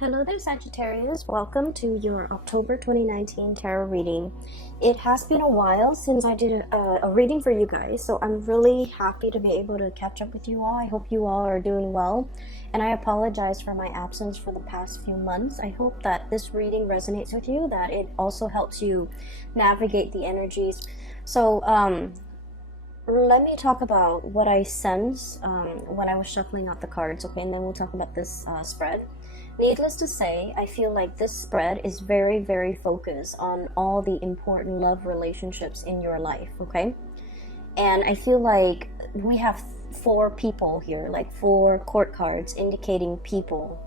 Hello there, Sagittarius. Welcome to your October 2019 tarot reading. It has been a while since I did a reading for you guys, so I'm really happy to be able to catch up with you all. I hope you all are doing well, and I apologize for my absence for the past few months. I hope that this reading resonates with you, that it also helps you navigate the energies. So, let me talk about what I sense when I was shuffling out the cards, okay, and then we'll talk about this spread. Needless to say, I feel like this spread is very, very focused on all the important love relationships in your life, okay? And I feel like we have four people here, like four court cards indicating people.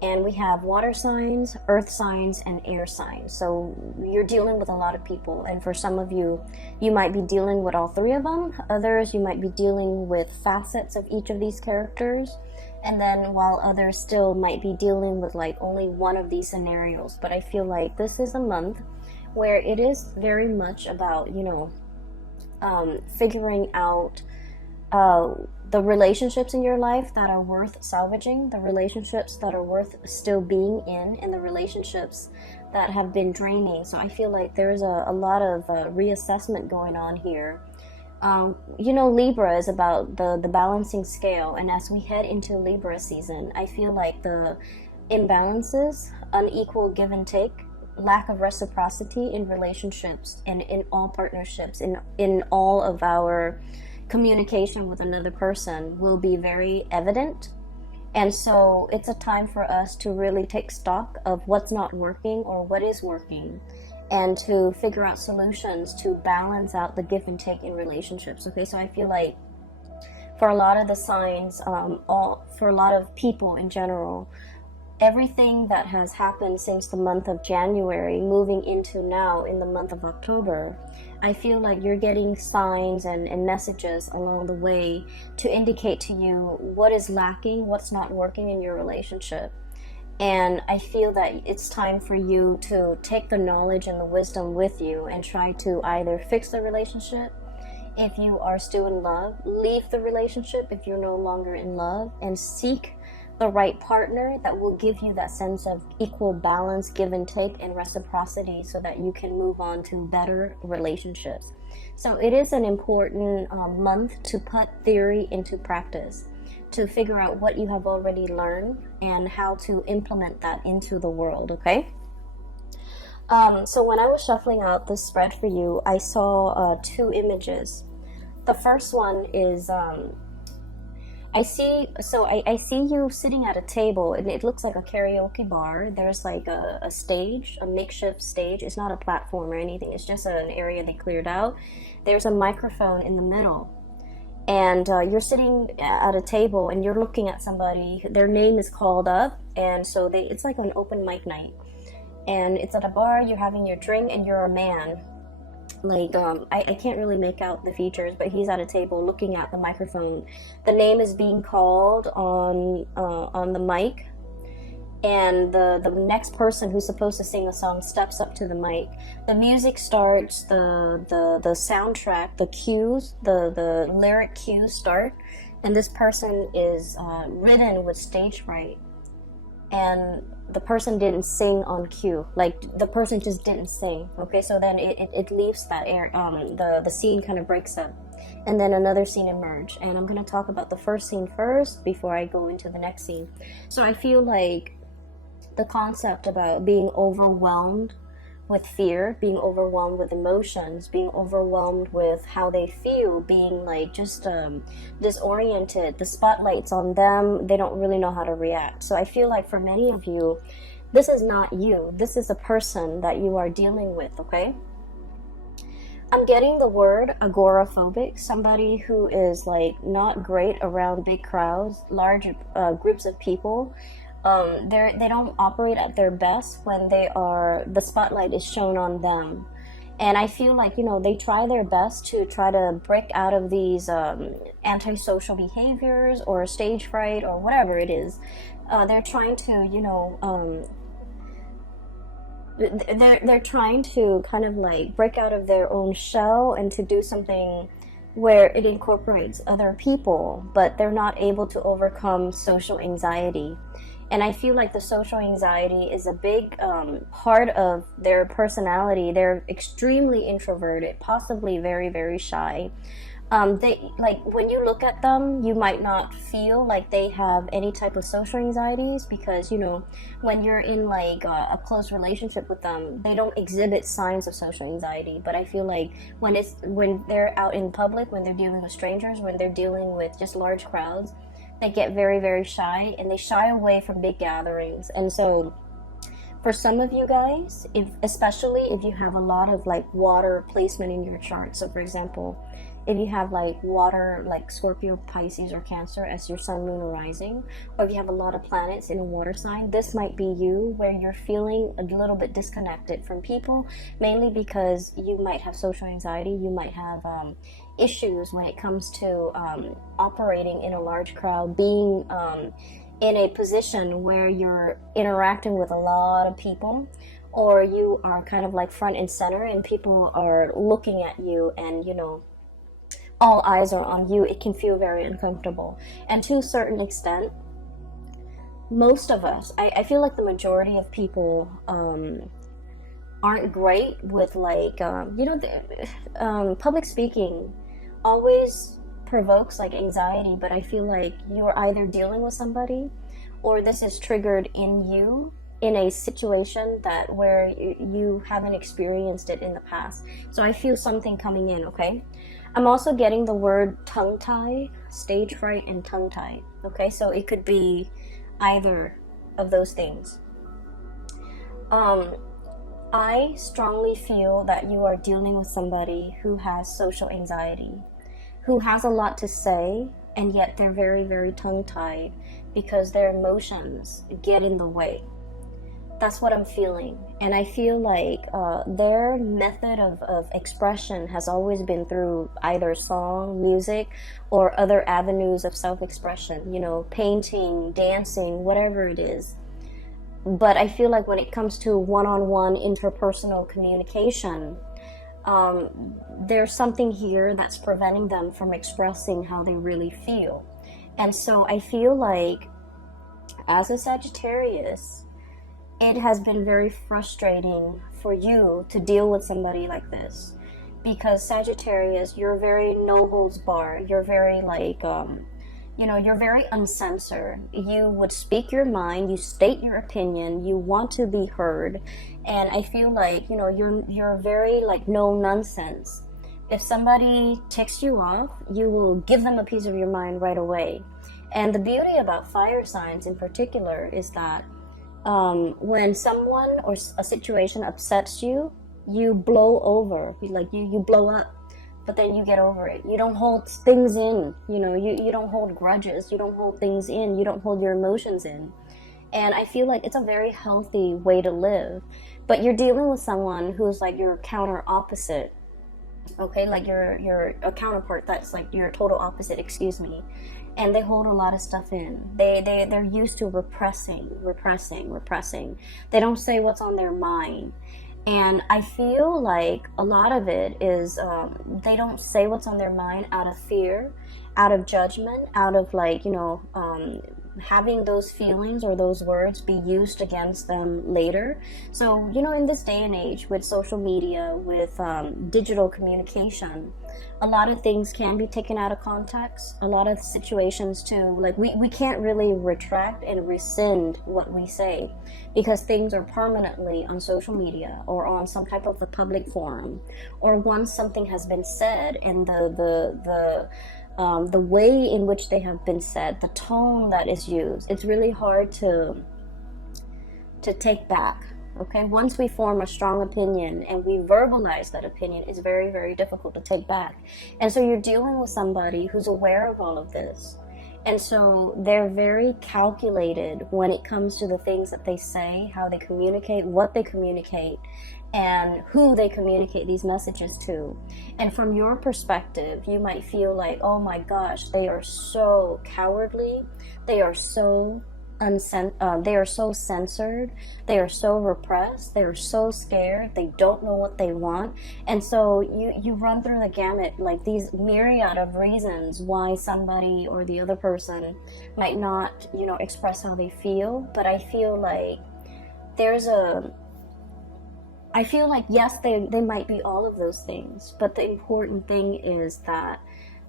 And we have water signs, earth signs, and air signs. So you're dealing with a lot of people. And for some of you, you might be dealing with all three of them. Others, you might be dealing with facets of each of these characters. And then while others still might be dealing with like only one of these scenarios. But I feel like this is a month where it is very much about, figuring out the relationships in your life that are worth salvaging, the relationships that are worth still being in, and the relationships that have been draining. So I feel like there's a lot of reassessment going on here. Libra is about the balancing scale, and as we head into Libra season, I feel like the imbalances, unequal give and take, lack of reciprocity in relationships and in all partnerships, in all of our communication with another person will be very evident. And so it's a time for us to really take stock of what's not working or what is working, and to figure out solutions to balance out the give and take in relationships. Okay, so I feel like for a lot of the signs, for a lot of people in general, everything that has happened since the month of January moving into now in the month of October, I feel like you're getting signs and messages along the way to indicate to you what is lacking, what's not working in your relationship. And I feel that it's time for you to take the knowledge and the wisdom with you and try to either fix the relationship if you are still in love, leave the relationship if you're no longer in love, and seek the right partner that will give you that sense of equal balance, give and take, and reciprocity so that you can move on to better relationships. So it is an important month to put theory into practice, to figure out what you have already learned and how to implement that into the world, okay? So when I was shuffling out this spread for you, I saw two images. The first one is, I see you sitting at a table, and it looks like a karaoke bar. There's like a stage, a makeshift stage. It's not a platform or anything. It's just an area they cleared out. There's a microphone in the middle. And you're sitting at a table and you're looking at somebody, their name is called up, and so it's like an open mic night. And it's at a bar, you're having your drink, and you're a man. Like, I can't really make out the features, but he's at a table looking at the microphone. The name is being called on the mic, and the next person who's supposed to sing a song steps up to the mic. The music starts, the soundtrack, the cues, the lyric cues start, and this person is ridden with stage fright, and the person didn't sing on cue. Like, the person just didn't sing. Okay, so then it leaves that air. The scene kind of breaks up, and then another scene emerges. And I'm going to talk about the first scene first before I go into the next scene. So I feel like the concept about being overwhelmed with fear, being overwhelmed with emotions, being overwhelmed with how they feel, being like just disoriented, the spotlight's on them, they don't really know how to react. So I feel like for many of you, this is not you. This is a person that you are dealing with, okay? I'm getting the word agoraphobic, somebody who is like not great around big crowds, large groups of people. They don't operate at their best when the spotlight is shown on them. And I feel like, they try their best to try to break out of these antisocial behaviors or stage fright or whatever it is. They're trying to, they're trying to kind of like break out of their own shell and to do something where it incorporates other people, but they're not able to overcome social anxiety. And I feel like the social anxiety is a big part of their personality. They're extremely introverted, possibly very, very shy. They like when you look at them, you might not feel like they have any type of social anxieties because when you're in like a close relationship with them, they don't exhibit signs of social anxiety. But I feel like when they're out in public, when they're dealing with strangers, when they're dealing with just large crowds, they get very, very shy and they shy away from big gatherings. And so for some of you guys, especially if you have a lot of like water placement in your chart, so for example, if you have like water, like Scorpio, Pisces, or Cancer as your sun, moon, or rising, or if you have a lot of planets in a water sign, this might be you, where you're feeling a little bit disconnected from people, mainly because you might have social anxiety. You might have issues when it comes to operating in a large crowd, being in a position where you're interacting with a lot of people, or you are kind of like front and center and people are looking at you, and all eyes are on you. It can feel very uncomfortable. And to a certain extent, most of us, I feel like the majority of people aren't great with like public speaking always provokes like anxiety, but I feel like you're either dealing with somebody or this is triggered in you in a situation that where you haven't experienced it in the past. So I feel something coming in, okay? I'm also getting the word tongue-tie, stage fright, and tongue-tie, okay? So it could be either of those things. I strongly feel that you are dealing with somebody who has social anxiety, who has a lot to say, and yet they're very, very tongue-tied because their emotions get in the way. That's what I'm feeling. And I feel like their method of expression has always been through either song, music, or other avenues of self-expression, painting, dancing, whatever it is. But I feel like when it comes to one-on-one interpersonal communication, there's something here that's preventing them from expressing how they really feel. And so I feel like as a Sagittarius, it has been very frustrating for you to deal with somebody like this, because Sagittarius, you're very no holds barred. You're very like, you're very uncensored. You would speak your mind. You state your opinion. You want to be heard, and I feel like you're very like no nonsense. If somebody ticks you off, you will give them a piece of your mind right away. And the beauty about fire signs in particular is that when someone or a situation upsets you, you blow over, like you blow up, but then you get over it. You don't hold things in, you don't hold grudges, you don't hold things in, you don't hold your emotions in. And I feel like it's a very healthy way to live. But you're dealing with someone who's like your counter opposite, okay, like you're a counterpart that's like your total opposite, excuse me. And they hold a lot of stuff in. They're used to repressing. They don't say what's on their mind. And I feel like a lot of it is they don't say what's on their mind out of fear, out of judgment, out of like, having those feelings or those words be used against them later. So, in this day and age with social media, with digital communication, a lot of things can be taken out of context. A lot of situations too, like we can't really retract and rescind what we say because things are permanently on social media or on some type of a public forum, or once something has been said and the way in which they have been said, the tone that is used, it's really hard to take back. Okay, once we form a strong opinion and we verbalize that opinion, it's very, very difficult to take back. And so you're dealing with somebody who's aware of all of this. And so they're very calculated when it comes to the things that they say, how they communicate, what they communicate, and who they communicate these messages to. And from your perspective, you might feel like, oh my gosh, they are so cowardly. They are so they are so censored, they are so repressed, they are so scared, they don't know what they want. And so you run through the gamut, like these myriad of reasons why somebody or the other person might not, you know, express how they feel. But I feel like yes, they might be all of those things, but the important thing is that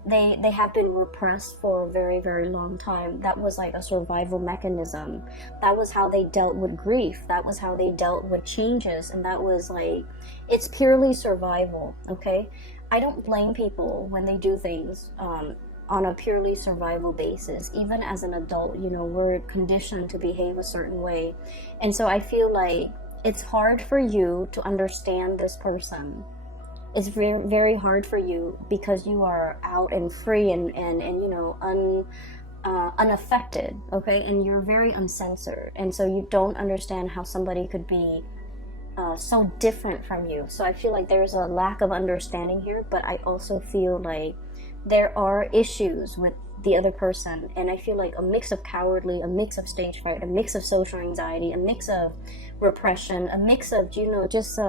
they have been repressed for a very, very long time. That was like a survival mechanism. That was how they dealt with grief. That was how they dealt with changes. And that was like, it's purely survival, okay? I don't blame people when they do things on a purely survival basis. Even as an adult, you know, we're conditioned to behave a certain way. And so I feel like it's hard for you to understand this person. It's very, very hard for you because you are out and free and you know, unaffected, okay? And you're very uncensored. And so you don't understand how somebody could be so different from you. So I feel like there's a lack of understanding here, but I also feel like there are issues with the other person. And I feel like a mix of cowardly, a mix of stage fright, a mix of social anxiety, a mix of repression, a mix of, you know, just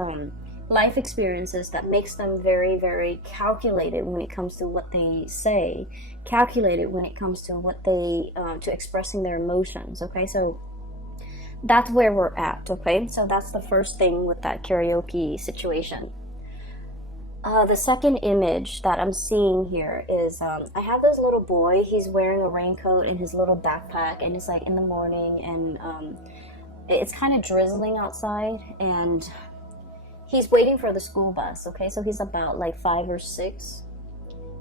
life experiences that makes them very, very calculated when it comes to what they say, calculated when it comes to what they to expressing their emotions. Okay, so that's where we're at. Okay, so that's the first thing with that karaoke situation. The second image that I'm seeing here is I have this little boy. He's wearing a raincoat and his little backpack, and it's like in the morning, and it's kind of drizzling outside, and he's waiting for the school bus, okay? So he's about like 5 or 6.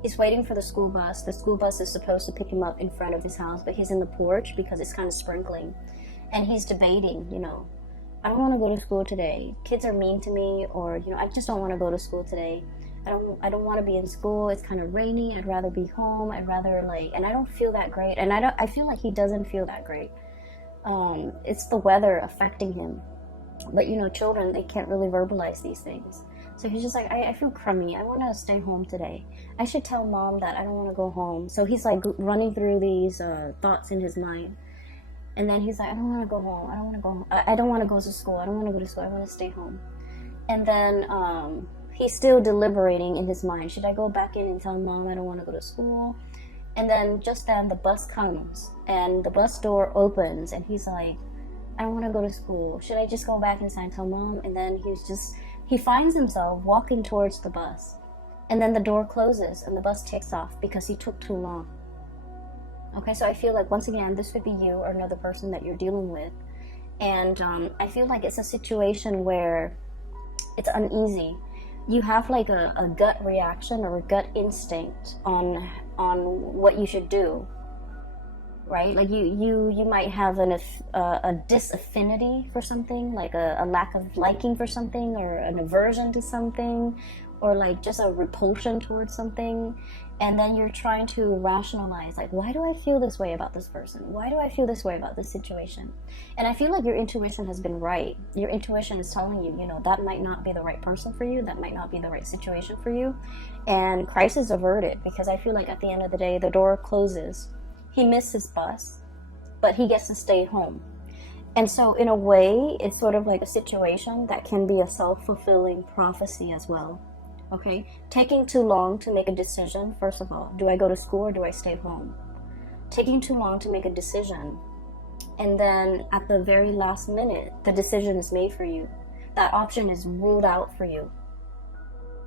He's waiting for the school bus. The school bus is supposed to pick him up in front of his house, but he's in the porch because it's kind of sprinkling. And he's debating, you know, I don't want to go to school today. Kids are mean to me, or, you know, I just don't want to go to school today. I don't want to be in school. It's kind of rainy. I'd rather be home. I'd rather and I don't feel that great. And I feel like he doesn't feel that great. It's the weather affecting him. But, you know, children, they can't really verbalize these things. So he's just like, I feel crummy. I want to stay home today. I should tell mom that I don't want to go home. So he's like running through these thoughts in his mind. And then he's like, I don't want to go home. I don't want to go home. I don't want to go to school. I don't want to go to school. I want to stay home. And then he's still deliberating in his mind. Should I go back in and tell mom I don't want to go to school? And then just then the bus comes. And the bus door opens. And he's like, I don't want to go to school. Should I just go back inside and tell mom? And then he finds himself walking towards the bus. And then the door closes and the bus takes off because he took too long. Okay, so I feel like, once again, this could be you or another person that you're dealing with. And I feel like it's a situation where it's uneasy. You have like a gut reaction or a gut instinct on what you should do. Right? Like you might have a disaffinity for something, like a lack of liking for something, or an aversion to something, or like just a repulsion towards something. And then you're trying to rationalize, like, why do I feel this way about this person? Why do I feel this way about this situation? And I feel like your intuition has been right. Your intuition is telling you, you know, that might not be the right person for you. That might not be the right situation for you. And crisis averted, because I feel like at the end of the day, the door closes. He missed his bus, but he gets to stay home. And so in a way, it's sort of like a situation that can be a self-fulfilling prophecy as well. Okay? Taking too long to make a decision, first of all. Do I go to school or do I stay home? Taking too long to make a decision. And then at the very last minute, the decision is made for you. That option is ruled out for you.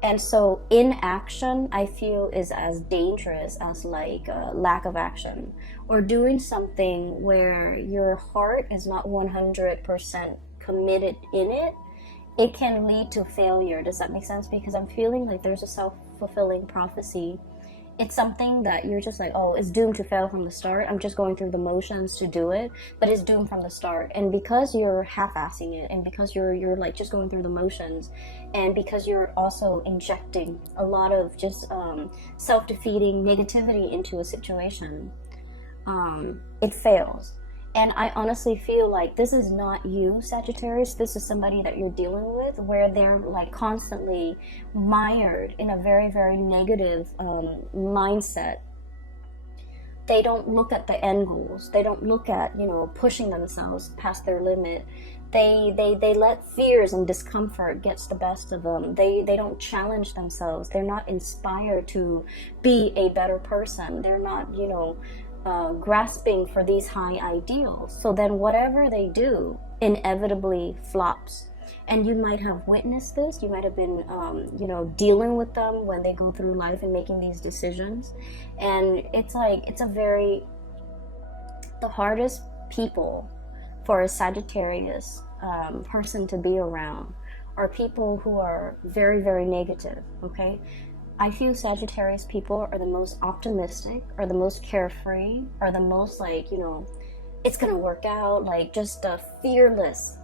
And so inaction, I feel, is as dangerous as like lack of action, or doing something where your heart is not 100% committed in it. It can lead to failure. Does that make sense? Because I'm feeling like there's a self-fulfilling prophecy. It's something that you're just like, oh, it's doomed to fail from the start. I'm just going through the motions to do it, but it's doomed from the start. And because you're half-assing it, and because you're like just going through the motions, and because you're also injecting a lot of just self-defeating negativity into a situation, it fails. And I honestly feel like this is not you, Sagittarius. This is somebody that you're dealing with, where they're like constantly mired in a very, very negative mindset. They don't look at the end goals. They don't look at, you know, pushing themselves past their limit. They let fears and discomfort gets the best of them. They don't challenge themselves. They're not inspired to be a better person. They're not, you know, grasping for these high ideals. So then whatever they do inevitably flops. And you might have witnessed this. You might have been, you know, dealing with them when they go through life and making these decisions. And it's like, the hardest people for a Sagittarius person to be around are people who are very, very negative, okay? I feel Sagittarius people are the most optimistic, are the most carefree, are the most like, you know, it's gonna work out, like just fearless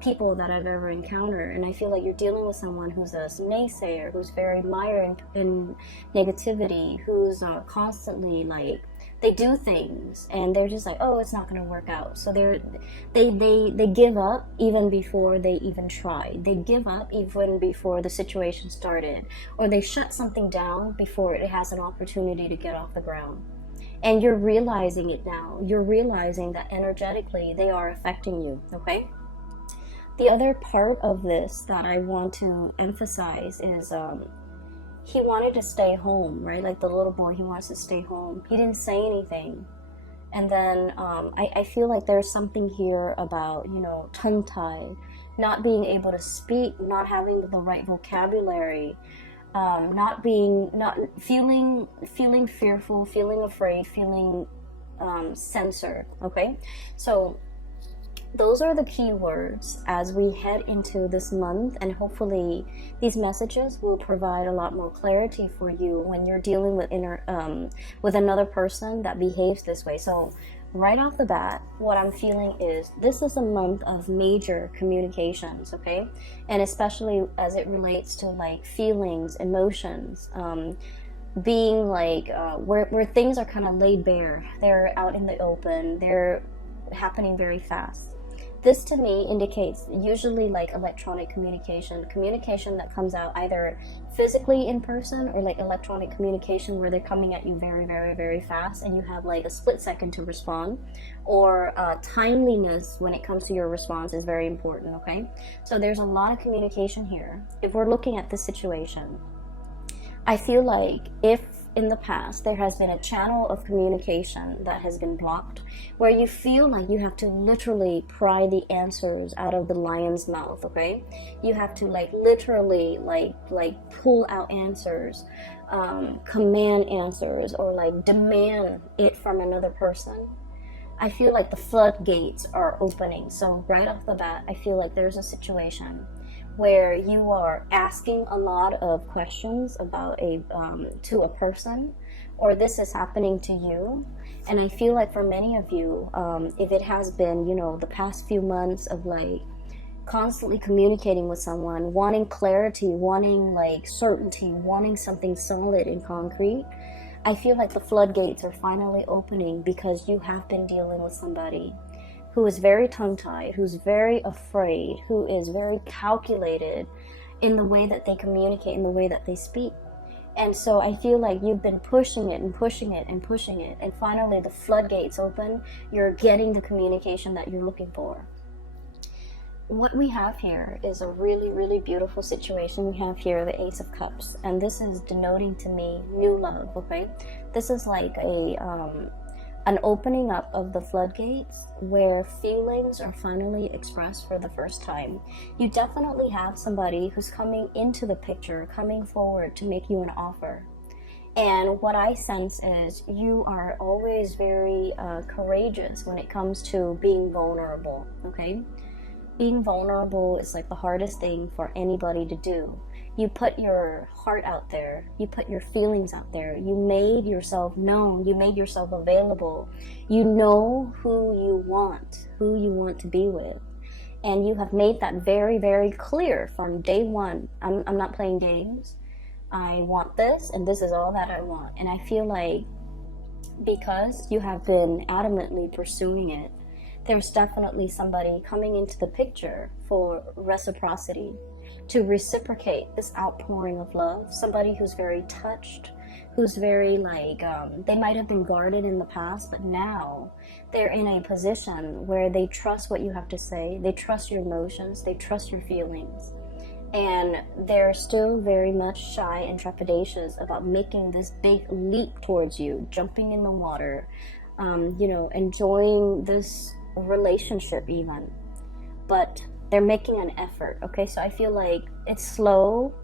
people that I've ever encountered. And I feel like you're dealing with someone who's a naysayer, who's very mired in negativity, who's constantly like, they do things and they're just like, oh, it's not going to work out. So they give up even before they even try. They give up even before the situation started, or they shut something down before it has an opportunity to get off the ground. And you're realizing it now. You're realizing that energetically they are affecting you, okay? The other part of this that I want to emphasize is he wanted to stay home, right? Like the little boy, he wants to stay home. He didn't say anything. And then I feel like there's something here about, you know, tongue-tied, not being able to speak, not having the right vocabulary, not feeling fearful, feeling afraid, feeling censored, okay? So those are the key words as we head into this month, and hopefully these messages will provide a lot more clarity for you when you're dealing with with another person that behaves this way. So right off the bat, what I'm feeling is this is a month of major communications, okay? And especially as it relates to like feelings, emotions, being like where things are kind of laid bare. They're out in the open. They're happening very fast. This to me indicates usually like electronic communication that comes out either physically in person or like electronic communication where they're coming at you very, very, very fast and you have like a split second to respond, or timeliness when it comes to your response is very important, okay? So there's a lot of communication here. If we're looking at this situation, I feel like if in the past there has been a channel of communication that has been blocked, where you feel like you have to literally pry the answers out of the lion's mouth, okay? You have to like literally like pull out answers, command answers, or like demand it from another person. I feel like the floodgates are opening. So right off the bat, I feel like there's a situation where you are asking a lot of questions about to a person, or this is happening to you. And I feel like for many of you, if it has been, you know, the past few months of like constantly communicating with someone, wanting clarity, wanting like certainty, wanting something solid and concrete, I feel like the floodgates are finally opening because you have been dealing with somebody who is very tongue-tied, who's very afraid, who is very calculated in the way that they communicate, in the way that they speak. And so I feel like you've been pushing it and pushing it and pushing it, and finally the floodgates open. You're getting the communication that you're looking for. What we have here is a really, really beautiful situation. We have here the Ace of Cups, and this is denoting to me new love, okay? This is like an opening up of the floodgates where feelings are finally expressed for the first time. You definitely have somebody who's coming into the picture, coming forward to make you an offer. And what I sense is you are always very courageous when it comes to being vulnerable, okay? Being vulnerable is like the hardest thing for anybody to do. You put your heart out there, you put your feelings out there, you made yourself known, you made yourself available. You know who you want to be with. And you have made that very, very clear from day one. I'm not playing games. I want this, and this is all that I want. And I feel like because you have been adamantly pursuing it, there's definitely somebody coming into the picture for reciprocity, to reciprocate this outpouring of love. Somebody who's very touched, who's very like, they might have been guarded in the past, but now they're in a position where they trust what you have to say, they trust your emotions, they trust your feelings, and they're still very much shy and trepidatious about making this big leap towards you, jumping in the water, you know, enjoying this relationship even. But they're making an effort, okay? So I feel like it's slow,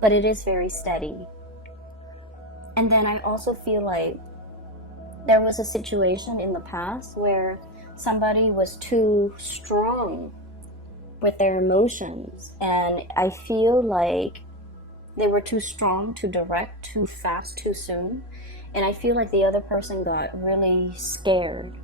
but it is very steady. And then I also feel like there was a situation in the past where somebody was too strong with their emotions, and I feel like they were too strong, too direct, too fast, too soon, and I feel like the other person got really scared,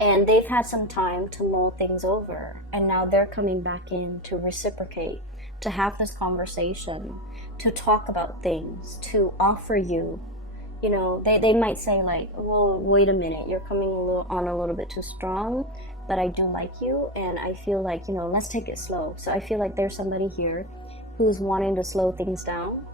and they've had some time to mull things over, and now they're coming back in to reciprocate, to have this conversation, to talk about things, to offer you, you know, they might say like, well, wait a minute, you're coming a little bit too strong, but I do like you, and I feel like, you know, let's take it slow. So I feel like there's somebody here who's wanting to slow things down,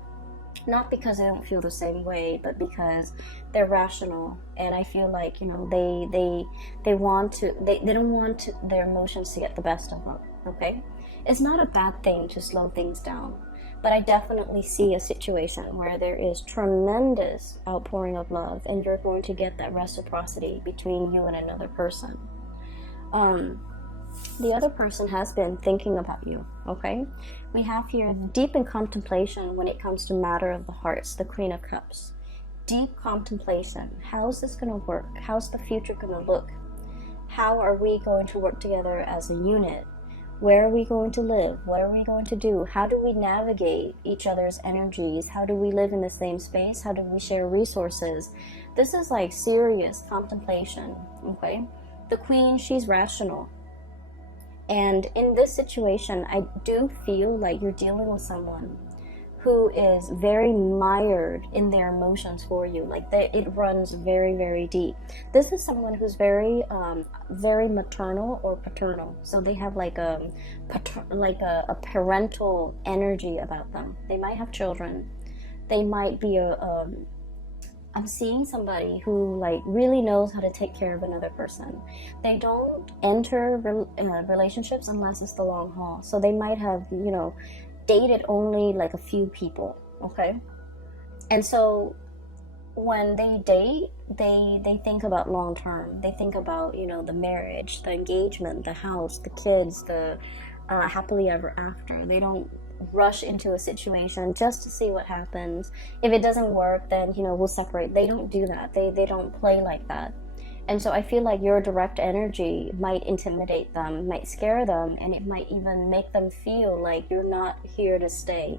not because they don't feel the same way, but because they're rational, and I feel like, you know, they want to, they don't want to, their emotions to get the best of them, okay? It's not a bad thing to slow things down, but I definitely see a situation where there is tremendous outpouring of love, and you're going to get that reciprocity between you and another person. The other person has been thinking about you, okay? We have here deep in contemplation when it comes to matter of the hearts, the Queen of Cups. Deep contemplation. How's this going to work? How's the future going to look? How are we going to work together as a unit? Where are we going to live? What are we going to do? How do we navigate each other's energies? How do we live in the same space? How do we share resources? This is like serious contemplation, okay? The Queen, she's rational. And in this situation, I do feel like you're dealing with someone who is very mired in their emotions for you. Like it runs very, very deep. This is someone who's very, very maternal or paternal. So they have like a parental energy about them. They might have children. They might be I'm seeing somebody who like really knows how to take care of another person. They don't enter relationships unless it's the long haul. So they might have, you know, dated only like a few people, okay? And so when they date, they think about long term. They think about, you know, the marriage, the engagement, the house, the kids, the happily ever after. They don't rush into a situation just to see what happens. If it doesn't work, then, you know, we'll separate. They don't do that. They don't play like that. And so I feel like your direct energy might intimidate them, might scare them, and it might even make them feel like you're not here to stay.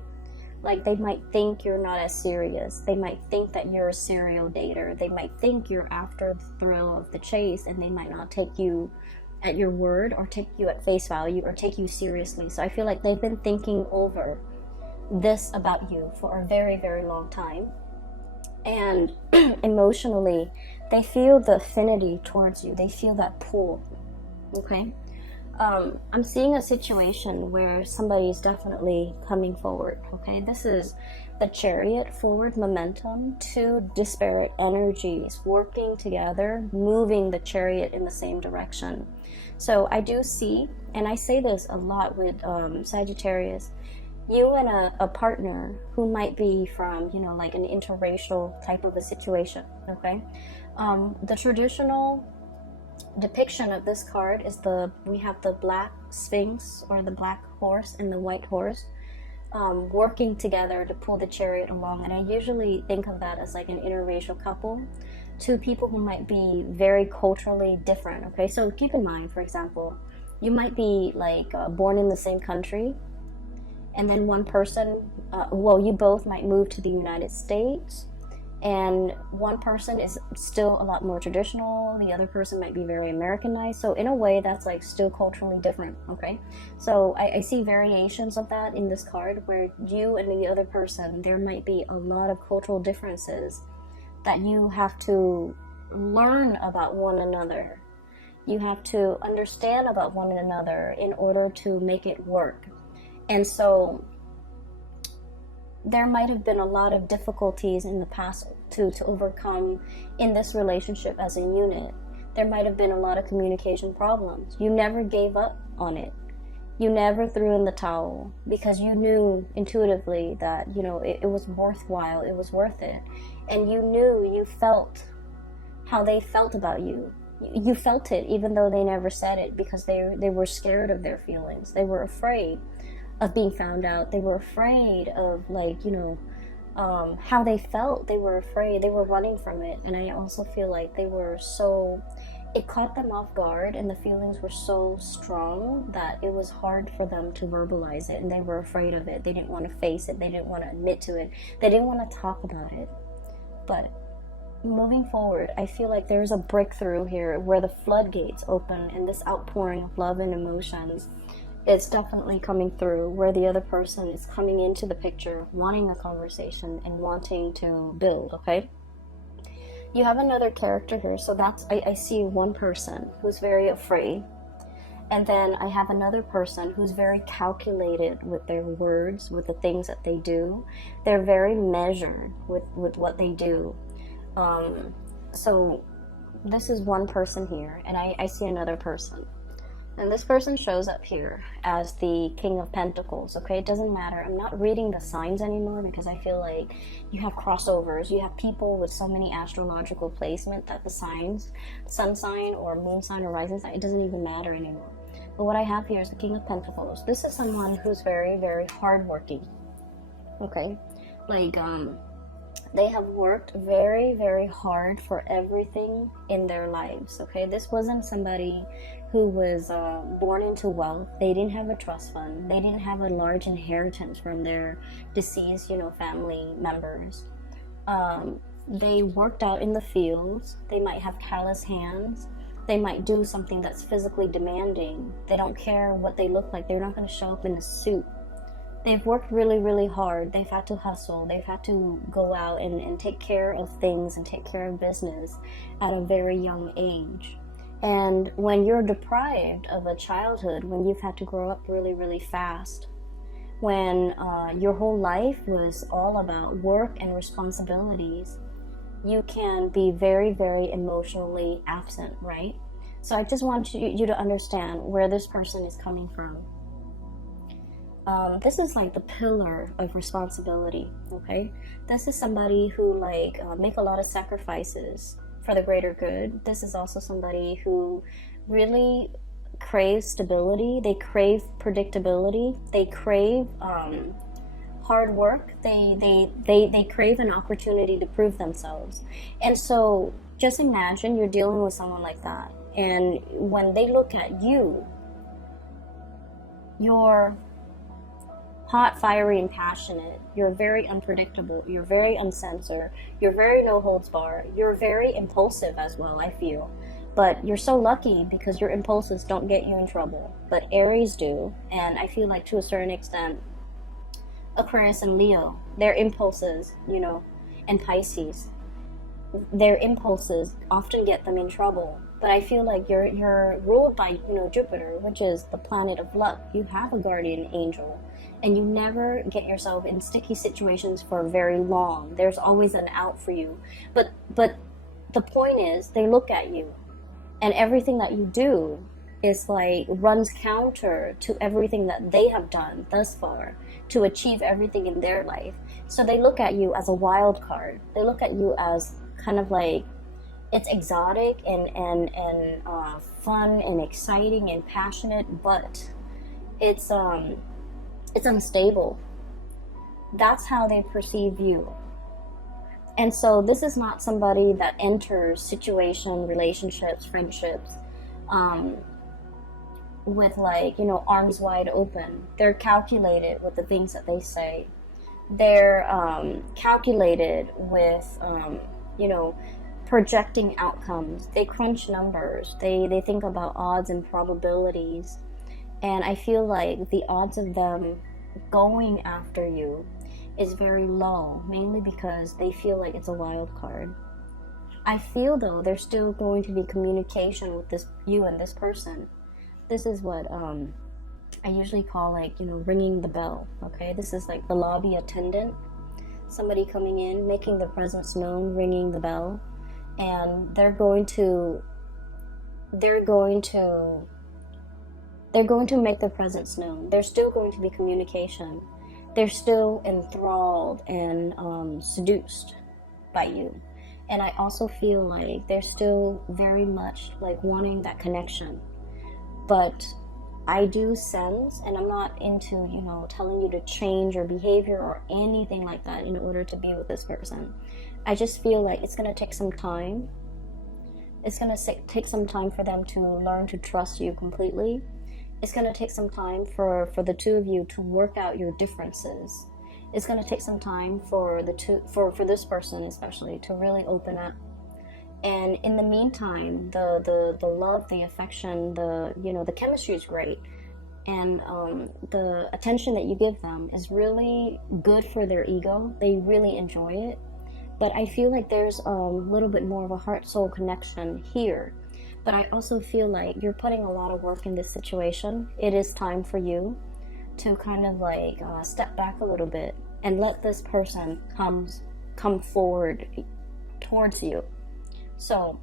Like they might think you're not as serious. They might think that you're a serial dater. They might think you're after the thrill of the chase, and they might not take you at your word or take you at face value or take you seriously. So I feel like they've been thinking over this about you for a very, very long time. And emotionally, they feel the affinity towards you. They feel that pull, okay? I'm seeing a situation where somebody is definitely coming forward, okay? This is the Chariot, forward momentum, two disparate energies working together, moving the Chariot in the same direction. So I do see, and I say this a lot with Sagittarius, you and a partner who might be from, you know, like an interracial type of a situation, okay? The traditional depiction of this card is we have the black sphinx or the black horse and the white horse working together to pull the chariot along, and I usually think of that as like an interracial couple, two people who might be very culturally different, okay? So keep in mind, for example, you might be like born in the same country, and then one person, you both might move to the United States, and one person is still a lot more traditional, the other person might be very Americanized. So in a way, that's like still culturally different, okay? So I see variations of that in this card where you and the other person, there might be a lot of cultural differences that you have to learn about one another. You have to understand about one another in order to make it work. And so there might have been a lot of difficulties in the past to overcome in this relationship as a unit. There might have been a lot of communication problems. You never gave up on it. You never threw in the towel because you knew intuitively that, you know, it was worthwhile, it was worth it. And you knew, you felt how they felt about you. You felt it even though they never said it, because they were scared of their feelings. They were afraid of being found out. They were afraid of, like, you know, how they felt. They were afraid. They were running from it. And I also feel like they were so, it caught them off guard, and the feelings were so strong that it was hard for them to verbalize it, and they were afraid of it. They didn't want to face it. They didn't want to admit to it. They didn't want to talk about it. But moving forward, I feel like there's a breakthrough here where the floodgates open, and this outpouring of love and emotions is definitely coming through, where the other person is coming into the picture, wanting a conversation and wanting to build, okay? You have another character here, so that's, I see one person who's very afraid, and then I have another person who's very calculated with their words, with the things that they do. They're very measured with what they do. So this is one person here, and I see another person. And this person shows up here as the King of Pentacles, okay? It doesn't matter. I'm not reading the signs anymore because I feel like you have crossovers. You have people with so many astrological placement that the signs, sun sign or moon sign or rising sign, it doesn't even matter anymore. But what I have here is the King of Pentacles. This is someone who's very, very hardworking, okay? Like, they have worked very, very hard for everything in their lives, okay? This wasn't somebody who was born into wealth. They didn't have a trust fund. They didn't have a large inheritance from their deceased, you know, family members. They worked out in the fields. They might have callous hands. They might do something that's physically demanding. They don't care what they look like. They're not going to show up in a suit. They've worked really, really hard. They've had to hustle. They've had to go out and take care of things and take care of business at a very young age. And when you're deprived of a childhood, when you've had to grow up really, really fast, when your whole life was all about work and responsibilities, you can be very, very emotionally absent, right? So I just want you to understand where this person is coming from. This is like the pillar of responsibility, okay? This is somebody who make a lot of sacrifices for the greater good. This is also somebody who really craves stability. They crave predictability. They crave hard work. They crave an opportunity to prove themselves. And so just imagine you're dealing with someone like that. And when they look at you, you're hot, fiery, and passionate. You're very unpredictable. You're very uncensored. You're very no holds barred. You're very impulsive as well, I feel. But you're so lucky because your impulses don't get you in trouble. But Aries do. And I feel like to a certain extent, Aquarius and Leo, their impulses, you know, and Pisces, their impulses often get them in trouble. But I feel like you're ruled by, you know, Jupiter, which is the planet of luck. You have a guardian angel. And you never get yourself in sticky situations for very long. There's always an out for you. But the point is, they look at you, and everything that you do is like runs counter to everything that they have done thus far to achieve everything in their life. So they look at you as a wild card. They look at you as kind of like, it's exotic and fun and exciting and passionate, but it's unstable. That's how they perceive you. And so this is not somebody that enters situation, relationships, friendships, with like, you know, arms wide open. They're calculated with the things that they say. They're calculated with, you know, projecting outcomes. They crunch numbers. They think about odds and probabilities. And I feel like the odds of them going after you is very low, mainly because they feel like it's a wild card. I feel though there's still going to be communication with you and this person. This is what I usually call, like, you know, ringing the bell, okay? This is like the lobby attendant somebody coming in, making their presence known, ringing the bell, and they're going to make their presence known. There's still going to be communication. They're still enthralled and seduced by you. And I also feel like they're still very much like wanting that connection. But I do sense, and I'm not into, telling you to change your behavior or anything like that in order to be with this person. I just feel like it's going to take some time. It's going to take some time for them to learn to trust you completely. It's going to take some time for the two of you to work out your differences. It's going to take some time for this person especially to really open up. And in the meantime, the love, the affection, the chemistry is great. And the attention that you give them is really good for their ego. They really enjoy it. But I feel like there's a little bit more of a heart-soul connection here. But I also feel like you're putting a lot of work in this situation. It is time for you to kind of like step back a little bit and let this person come forward towards you. So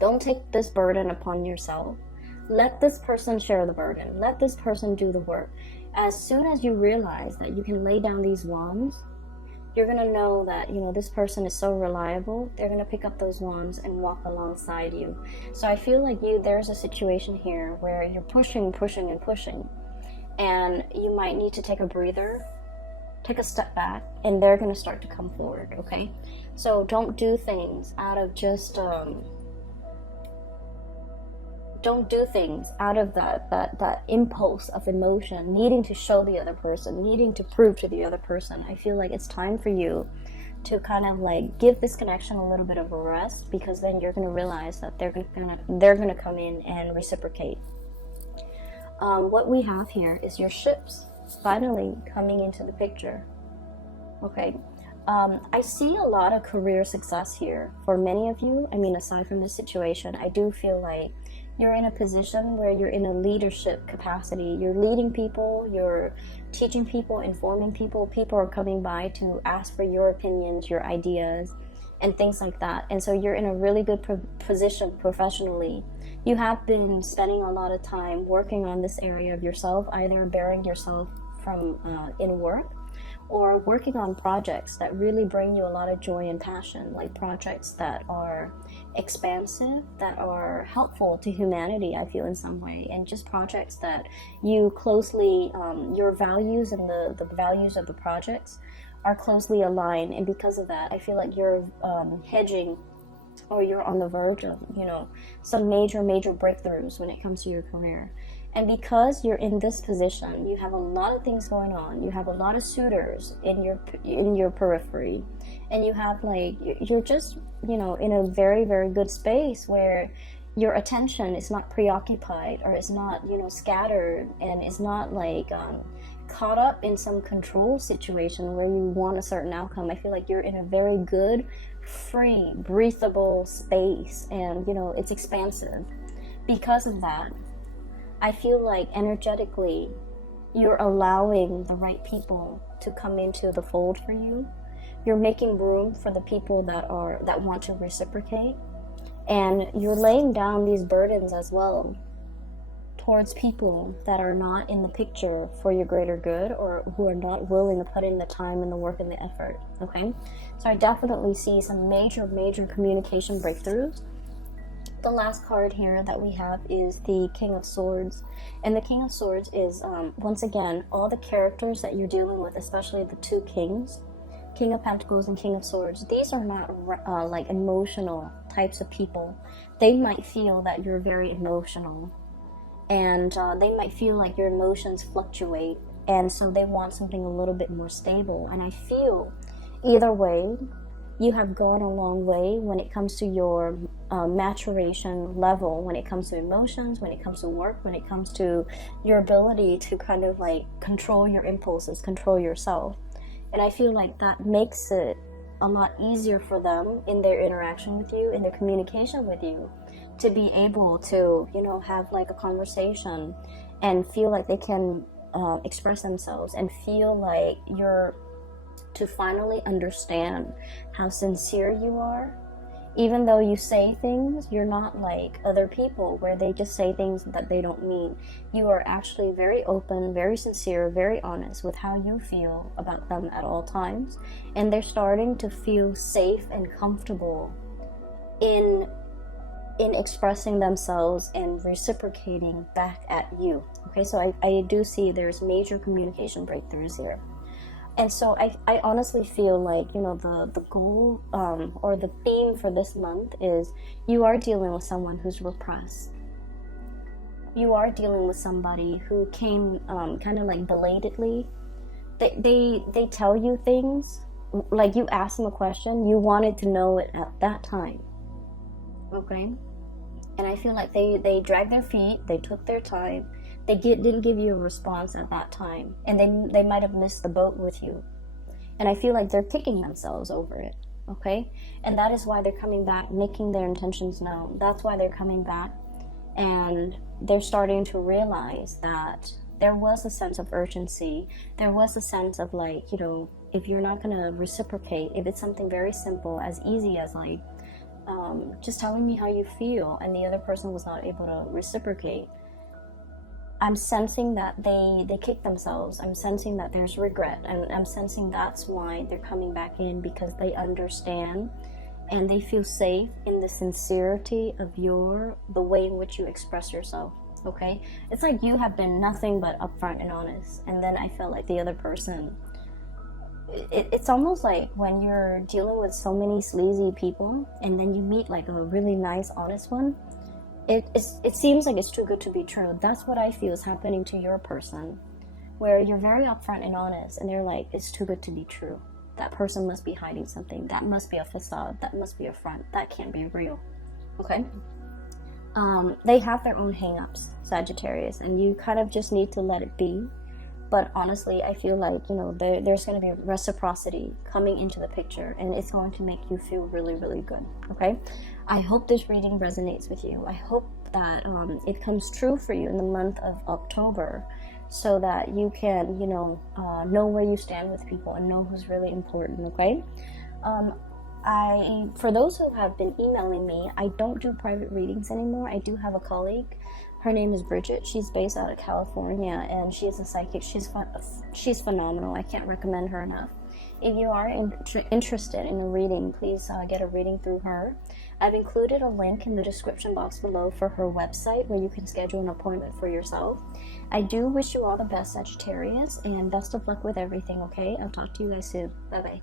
don't take this burden upon yourself. Let this person share the burden. Let this person do the work. As soon as you realize that you can lay down these wands, you're going to know that, this person is so reliable. They're going to pick up those wands and walk alongside you. So I feel like there's a situation here where you're pushing, and you might need to take a breather, take a step back, and they're going to start to come forward, okay? So don't do things out of just, don't do things out of that impulse of emotion, needing to show the other person, needing to prove to the other person. I feel like it's time for you to kind of like give this connection a little bit of a rest, because then you're going to realize that they're going to come in and reciprocate. What we have here is your ships finally coming into the picture. Okay. I see a lot of career success here for many of you. I mean, aside from this situation, I do feel like you're in a position where you're in a leadership capacity. You're leading people, you're teaching people, informing people. People are coming by to ask for your opinions, your ideas, and things like that. And so you're in a really good position professionally. You have been spending a lot of time working on this area of yourself, either bearing yourself from in work, or working on projects that really bring you a lot of joy and passion, like projects that are expansive, that are helpful to humanity, I feel, in some way, and just projects that you closely, your values and the values of the projects are closely aligned. And because of that, I feel like you're hedging, or you're on the verge of, some major breakthroughs when it comes to your career. And because you're in this position, you have a lot of things going on. You have a lot of suitors in your periphery, and you have you're just in a very, very good space where your attention is not preoccupied, or is not scattered, and is not caught up in some control situation where you want a certain outcome. I feel like you're in a very good, free, breathable space, and it's expansive. Because of that, I feel like energetically you're allowing the right people to come into the fold for you. You're making room for the people that want to reciprocate, and you're laying down these burdens as well towards people that are not in the picture for your greater good, or who are not willing to put in the time and the work and the effort. Okay, so I definitely see some major communication breakthroughs. The last card here that we have is the King of Swords, and the King of Swords is once again all the characters that you're dealing with, especially the two kings, King of Pentacles and King of Swords. These are not emotional types of people. They might feel that you're very emotional, and they might feel like your emotions fluctuate, and so they want something a little bit more stable. And I feel either way, you have gone a long way when it comes to your maturation level, when it comes to emotions, when it comes to work, when it comes to your ability to kind of control your impulses, control yourself. And I feel like that makes it a lot easier for them in their interaction with you, in their communication with you, to be able to, have a conversation and feel like they can express themselves, and feel like you're to finally understand how sincere you are. Even though you say things, you're not like other people where they just say things that they don't mean. You are actually very open, very sincere, very honest with how you feel about them at all times. And they're starting to feel safe and comfortable in expressing themselves and reciprocating back at you. Okay, so I do see there's major communication breakthroughs here. And so I honestly feel like, you know, the goal or the theme for this month is you are dealing with someone who's repressed. You are dealing with somebody who came kind of like belatedly. They tell you things, like you ask them a question, you wanted to know it at that time. Okay? And I feel like they dragged their feet, they took their time. They didn't give you a response at that time. And then they might have missed the boat with you. And I feel like they're kicking themselves over it. Okay? And that is why they're coming back, making their intentions known. That's why they're coming back. And they're starting to realize that there was a sense of urgency. There was a sense of like, you know, if you're not going to reciprocate, if it's something very simple, as easy as like, just telling me how you feel, and the other person was not able to reciprocate, I'm sensing that they kick themselves. I'm sensing that there's regret, and I'm sensing that's why they're coming back in, because they understand and they feel safe in the sincerity of the way in which you express yourself. Okay, it's like you have been nothing but upfront and honest, and then I felt like the other person, it's almost like when you're dealing with so many sleazy people and then you meet like a really nice honest one, it seems like it's too good to be true. That's what I feel is happening to your person, where you're very upfront and honest, and they're like, it's too good to be true. That person must be hiding something. That must be a facade. That must be a front. That can't be real. Okay? They have their own hang-ups, Sagittarius, and you kind of just need to let it be. But honestly, I feel like, you know, there's going to be reciprocity coming into the picture, and it's going to make you feel really, really good. Okay? I hope this reading resonates with you. I hope that it comes true for you in the month of October, so that you can, you know where you stand with people and know who's really important. Okay? For those who have been emailing me, I don't do private readings anymore. I do have a colleague. Her name is Bridget. She's based out of California, and she is a psychic. She's phenomenal. I can't recommend her enough. If you are interested in a reading, please get a reading through her. I've included a link in the description box below for her website where you can schedule an appointment for yourself. I do wish you all the best, Sagittarius, and best of luck with everything, okay? I'll talk to you guys soon. Bye-bye.